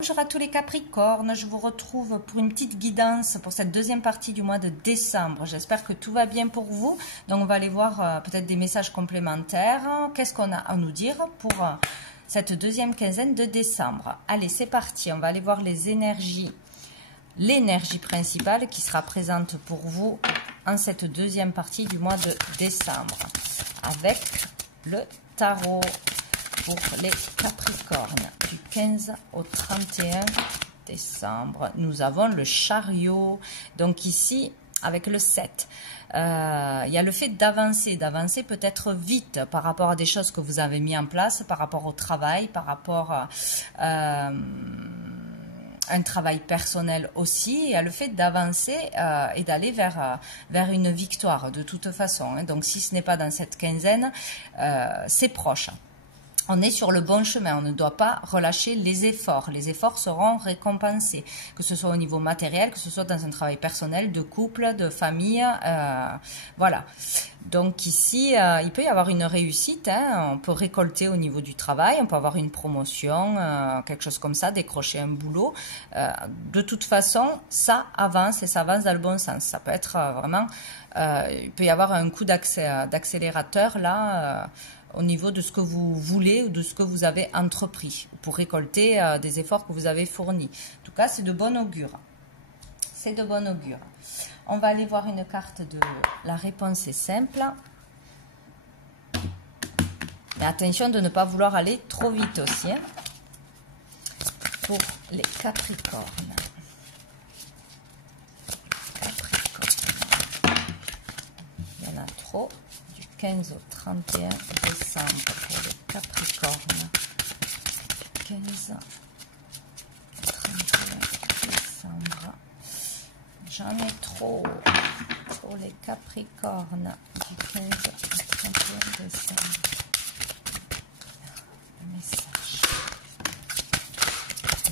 Bonjour à tous les Capricornes, je vous retrouve pour une petite guidance pour cette deuxième partie du mois de décembre. J'espère que tout va bien pour vous. Donc on va aller voir peut-être des messages complémentaires. Qu'est-ce qu'on a à nous dire pour cette deuxième quinzaine de décembre? Allez, c'est parti, on va aller voir les énergies. L'énergie principale qui sera présente pour vous en cette deuxième partie du mois de décembre avec le tarot. Pour les Capricornes, du 15 au 31 décembre, nous avons le chariot. Donc ici, avec le 7, il y a le fait d'avancer peut-être vite par rapport à des choses que vous avez mis en place, par rapport au travail, par rapport à un travail personnel aussi, et le fait d'avancer et d'aller vers une victoire de toute façon. Hein. Donc si ce n'est pas dans cette quinzaine, c'est proche. On est sur le bon chemin, on ne doit pas relâcher les efforts. Les efforts seront récompensés, que ce soit au niveau matériel, que ce soit dans un travail personnel, de couple, de famille, voilà. Donc ici, il peut y avoir une réussite, hein. On peut récolter au niveau du travail, on peut avoir une promotion, quelque chose comme ça, décrocher un boulot. De toute façon, ça avance et ça avance dans le bon sens. Ça peut être vraiment, il peut y avoir un coup d'accélérateur là, au niveau de ce que vous voulez ou de ce que vous avez entrepris pour récolter des efforts que vous avez fournis. En tout cas, c'est de bon augure. C'est de bon augure. On va aller voir une carte de la réponse est simple. Mais attention de ne pas vouloir aller trop vite aussi. Hein, pour les Capricornes. Il y en a trop. 15 au 31 décembre pour les Capricornes. 15 au 31 décembre. J'en ai trop pour les Capricornes du 15 au 31 décembre. Le message.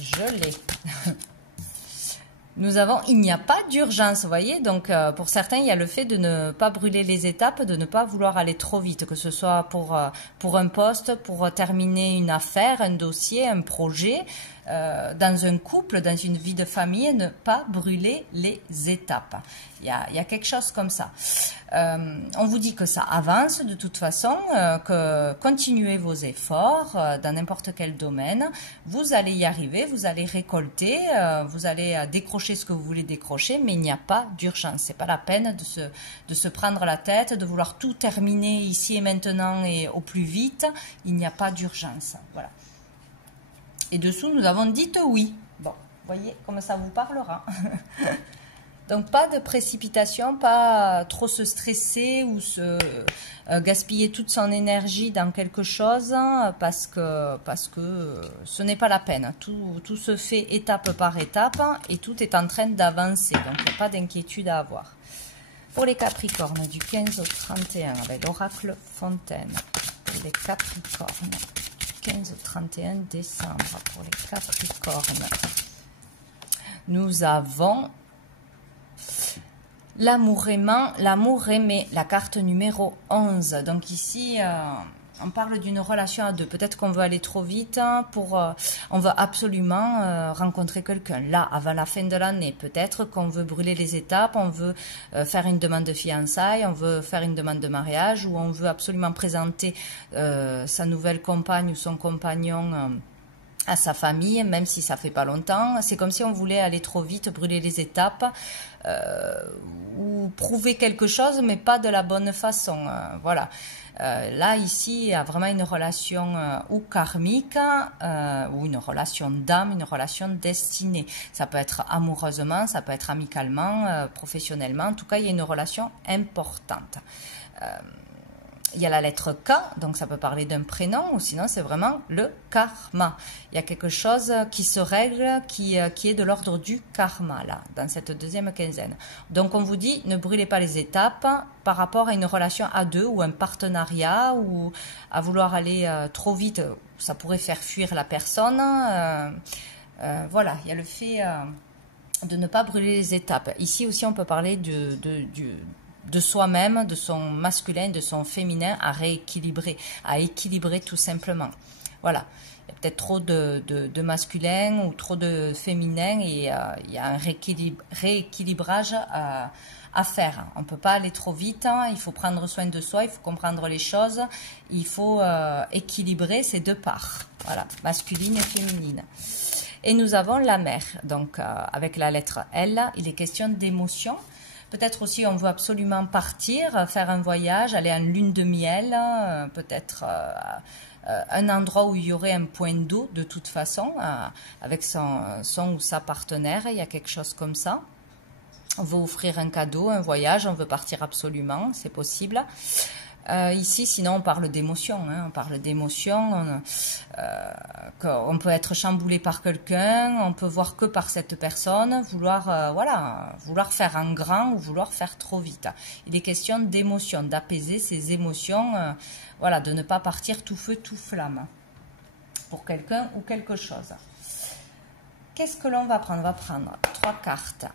Je l'ai. Nous avons, il n'y a pas d'urgence, vous voyez, donc pour certains, il y a le fait de ne pas brûler les étapes, de ne pas vouloir aller trop vite, que ce soit pour un poste, pour terminer une affaire, un dossier, un projet, dans un couple, dans une vie de famille, ne pas brûler les étapes. Il y a quelque chose comme ça. On vous dit que ça avance de toute façon, que continuez vos efforts dans n'importe quel domaine. Vous allez y arriver, vous allez récolter, vous allez décrocher ce que vous voulez décrocher, mais il n'y a pas d'urgence. C'est pas la peine de se prendre la tête, de vouloir tout terminer ici et maintenant et au plus vite. Il n'y a pas d'urgence. Voilà. Et dessous, nous avons dit oui. Bon, voyez comme ça vous parlera. Donc, pas de précipitation, pas trop se stresser ou se gaspiller toute son énergie dans quelque chose parce que ce n'est pas la peine. Tout se fait étape par étape et tout est en train d'avancer. Donc, il n'y a pas d'inquiétude à avoir. Pour les Capricornes, du 15 au 31, avec l'oracle Fontaine. Pour les Capricornes, du 15 au 31 décembre. Pour les Capricornes, nous avons l'amour aimé, la carte numéro 11. Donc ici, on parle d'une relation à deux. Peut-être qu'on veut aller trop vite on veut absolument rencontrer quelqu'un. Là, avant la fin de l'année, peut-être qu'on veut brûler les étapes, on veut faire une demande de fiançailles, on veut faire une demande de mariage ou on veut absolument présenter sa nouvelle compagne ou son compagnon à sa famille, même si ça fait pas longtemps. C'est comme si on voulait aller trop vite, brûler les étapes ou prouver quelque chose, mais pas de la bonne façon. Voilà. Là, ici, il y a vraiment une relation ou karmique ou une relation d'âme, une relation destinée. Ça peut être amoureusement, ça peut être amicalement, professionnellement. En tout cas, il y a une relation importante. Il y a la lettre K, donc ça peut parler d'un prénom, ou sinon c'est vraiment le karma. Il y a quelque chose qui se règle, qui est de l'ordre du karma, là, dans cette deuxième quinzaine. Donc on vous dit, ne brûlez pas les étapes par rapport à une relation à deux, ou un partenariat, ou à vouloir aller trop vite, ça pourrait faire fuir la personne. Voilà, il y a le fait de ne pas brûler les étapes. Ici aussi on peut parler de soi-même, de son masculin, de son féminin à rééquilibrer, à équilibrer tout simplement. Voilà. Il y a peut-être trop de masculin ou trop de féminin et il y a un rééquilibrage à faire. On ne peut pas aller trop vite, hein, il faut prendre soin de soi, il faut comprendre les choses, il faut équilibrer ces deux parts, voilà, masculine et féminine. Et nous avons la mer, donc avec la lettre L, il est question d'émotion. Peut-être aussi on veut absolument partir, faire un voyage, aller en lune de miel, peut-être un endroit où il y aurait un point d'eau de toute façon, avec son ou sa partenaire, il y a quelque chose comme ça. On veut offrir un cadeau, un voyage, on veut partir absolument, c'est possible. Ici, sinon, on parle d'émotion. Hein, on parle d'émotion. On peut être chamboulé par quelqu'un, on peut voir que par cette personne, vouloir, voilà, vouloir faire en grand ou vouloir faire trop vite. Il est question d'émotion, d'apaiser ces émotions, voilà, de ne pas partir tout feu, tout flamme pour quelqu'un ou quelque chose. Qu'est-ce que l'on va prendre? On va prendre 3 cartes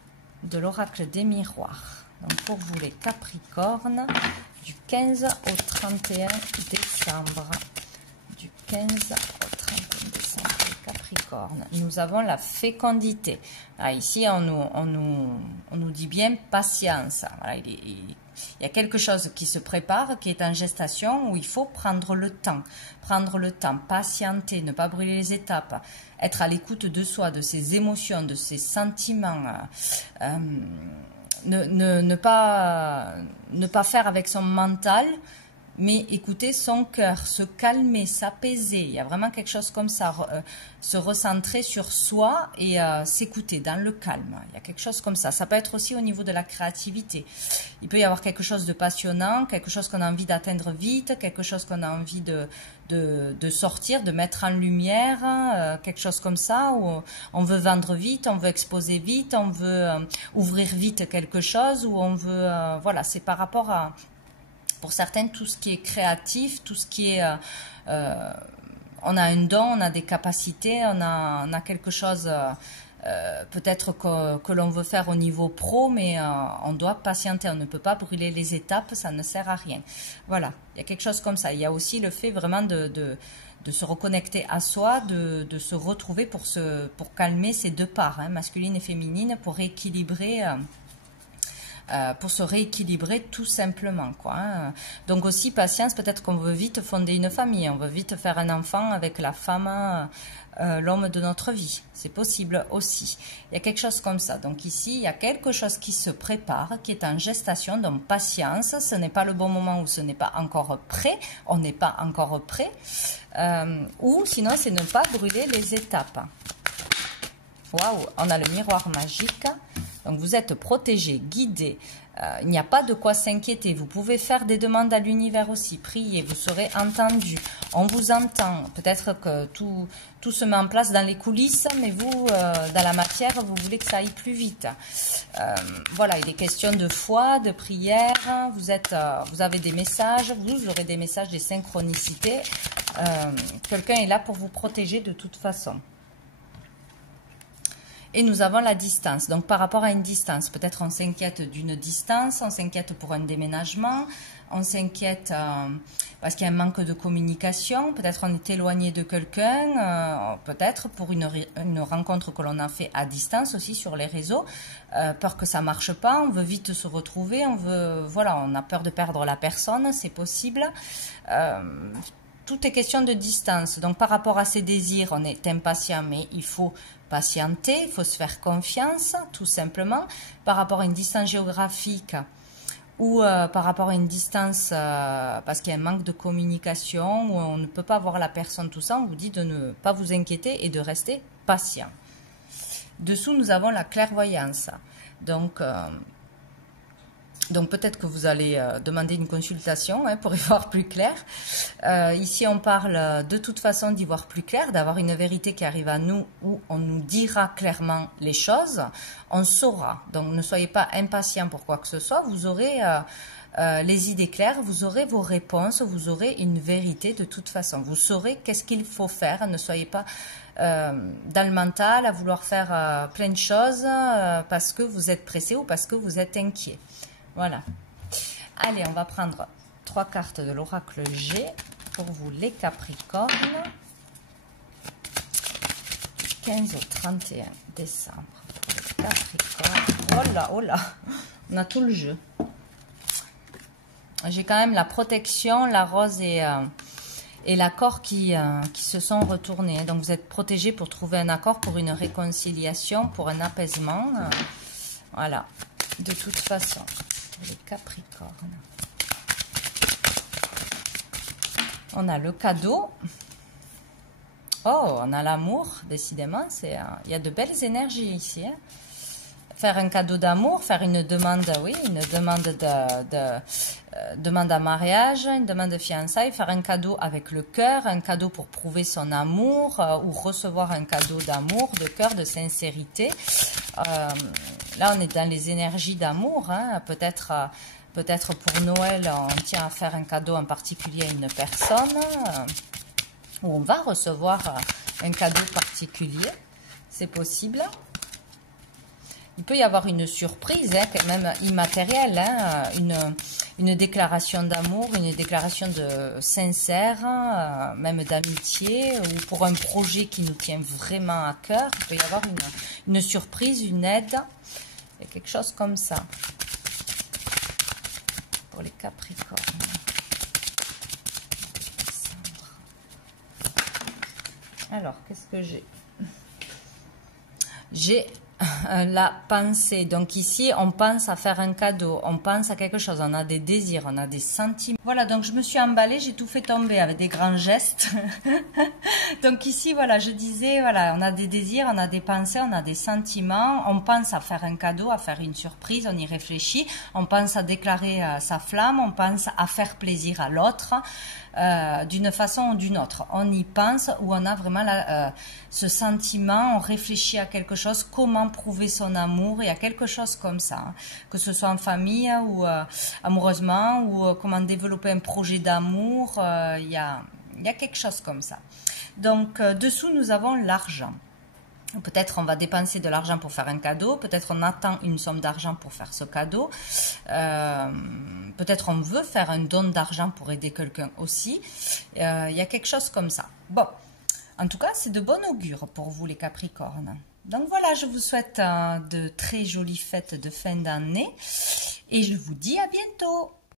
de l'oracle des miroirs. Donc pour vous les Capricornes, du 15 au 31 décembre. Du 15 au 31 décembre, les Capricornes. Nous avons la fécondité. Là, ici, on nous dit bien patience. Voilà, il y a quelque chose qui se prépare, qui est en gestation, où il faut prendre le temps. Prendre le temps, patienter, ne pas brûler les étapes, être à l'écoute de soi, de ses émotions, de ses sentiments. Ne pas faire avec son mental, mais écouter son cœur, se calmer, s'apaiser. Il y a vraiment quelque chose comme ça, se recentrer sur soi et s'écouter dans le calme. Il y a quelque chose comme ça. Ça peut être aussi au niveau de la créativité. Il peut y avoir quelque chose de passionnant, quelque chose qu'on a envie d'atteindre vite, quelque chose qu'on a envie de sortir, de mettre en lumière, quelque chose comme ça, où on veut vendre vite, on veut exposer vite, on veut ouvrir vite quelque chose, où on veut... voilà, c'est par rapport à... Pour certains, tout ce qui est créatif, tout ce qui est... on a un don, on a des capacités, on a quelque chose peut-être que l'on veut faire au niveau pro, mais on doit patienter, on ne peut pas brûler les étapes, ça ne sert à rien. Voilà, il y a quelque chose comme ça. Il y a aussi le fait vraiment de se reconnecter à soi, de se retrouver pour calmer ces deux parts, hein, masculine et féminine, pour rééquilibrer... pour se rééquilibrer tout simplement, quoi, hein. Donc aussi patience, peut-être qu'on veut vite fonder une famille, on veut vite faire un enfant avec la femme, l'homme de notre vie, c'est possible aussi. Il y a quelque chose comme ça. Donc ici, il y a quelque chose qui se prépare, qui est en gestation, donc patience, ce n'est pas le bon moment ou ce n'est pas encore prêt, on n'est pas encore prêt, ou sinon c'est ne pas brûler les étapes. Waouh, on a le miroir magique. Donc vous êtes protégé, guidé, il n'y a pas de quoi s'inquiéter. Vous pouvez faire des demandes à l'univers aussi, prier, vous serez entendu, on vous entend. Peut-être que tout se met en place dans les coulisses, mais vous, dans la matière, vous voulez que ça aille plus vite. Voilà, il est question de foi, de prière, vous avez des messages, vous aurez des messages, des synchronicités. Quelqu'un est là pour vous protéger de toute façon. Et nous avons la distance. Donc, par rapport à une distance, peut-être on s'inquiète d'une distance, on s'inquiète pour un déménagement, on s'inquiète parce qu'il y a un manque de communication, peut-être on est éloigné de quelqu'un, peut-être pour une rencontre que l'on a fait à distance aussi sur les réseaux, peur que ça ne marche pas, on veut vite se retrouver, voilà, on a peur de perdre la personne, c'est possible. Tout est question de distance. Donc, par rapport à ces désirs, on est impatient, mais il faut patienter, il faut se faire confiance, tout simplement. Par rapport à une distance géographique ou par rapport à une distance parce qu'il y a un manque de communication, où on ne peut pas voir la personne, tout ça, on vous dit de ne pas vous inquiéter et de rester patient. Dessous, nous avons la clairvoyance. Donc peut-être que vous allez demander une consultation, hein, pour y voir plus clair. Ici, on parle de toute façon d'y voir plus clair, d'avoir une vérité qui arrive à nous où on nous dira clairement les choses. On saura. Donc ne soyez pas impatients pour quoi que ce soit. Vous aurez les idées claires, vous aurez vos réponses, vous aurez une vérité de toute façon. Vous saurez qu'est-ce qu'il faut faire. Ne soyez pas dans le mental à vouloir faire plein de choses parce que vous êtes pressé ou parce que vous êtes inquiet. Voilà. Allez, on va prendre 3 cartes de l'oracle G pour vous les Capricornes. 15 au 31 décembre. Capricorne. Oh là, on a tout le jeu. J'ai quand même la protection, la rose et l'accord qui se sont retournés. Donc vous êtes protégés pour trouver un accord, pour une réconciliation, pour un apaisement. Voilà, de toute façon, pour les Capricornes. On a le cadeau. Oh, on a l'amour, décidément. Il y a de belles énergies ici. Hein. Faire un cadeau d'amour, faire une demande, oui, une demande demande à mariage, une demande de fiançailles, faire un cadeau avec le cœur, un cadeau pour prouver son amour ou recevoir un cadeau d'amour, de cœur, de sincérité. Là, on est dans les énergies d'amour. Hein. Peut-être pour Noël, on tient à faire un cadeau en particulier à une personne ou on va recevoir un cadeau particulier. C'est possible. Il peut y avoir une surprise, hein, quand même immatérielle, hein, une déclaration d'amour, une déclaration de sincère, même d'amitié, ou pour un projet qui nous tient vraiment à cœur. Il peut y avoir une surprise, une aide, et quelque chose comme ça. Pour les Capricornes. Alors, qu'est-ce que j'ai? J'ai la pensée. Donc ici, on pense à faire un cadeau, on pense à quelque chose, on a des désirs, on a des sentiments. Voilà, donc je me suis emballée, j'ai tout fait tomber avec des grands gestes. Donc ici, voilà, je disais, voilà, on a des désirs, on a des pensées, on a des sentiments, on pense à faire un cadeau, à faire une surprise, on y réfléchit, on pense à déclarer sa flamme, on pense à faire plaisir à l'autre. D'une façon ou d'une autre. On y pense ou on a vraiment ce sentiment, on réfléchit à quelque chose, comment prouver son amour, il y a quelque chose comme ça, hein, que ce soit en famille ou amoureusement ou comment développer un projet d'amour, il y a quelque chose comme ça. Donc dessous nous avons l'argent. Peut-être on va dépenser de l'argent pour faire un cadeau, peut-être on attend une somme d'argent pour faire ce cadeau, peut-être on veut faire un don d'argent pour aider quelqu'un aussi, il y a quelque chose comme ça. Bon, en tout cas c'est de bon augure pour vous les Capricornes. Donc voilà, je vous souhaite de très jolies fêtes de fin d'année et je vous dis à bientôt.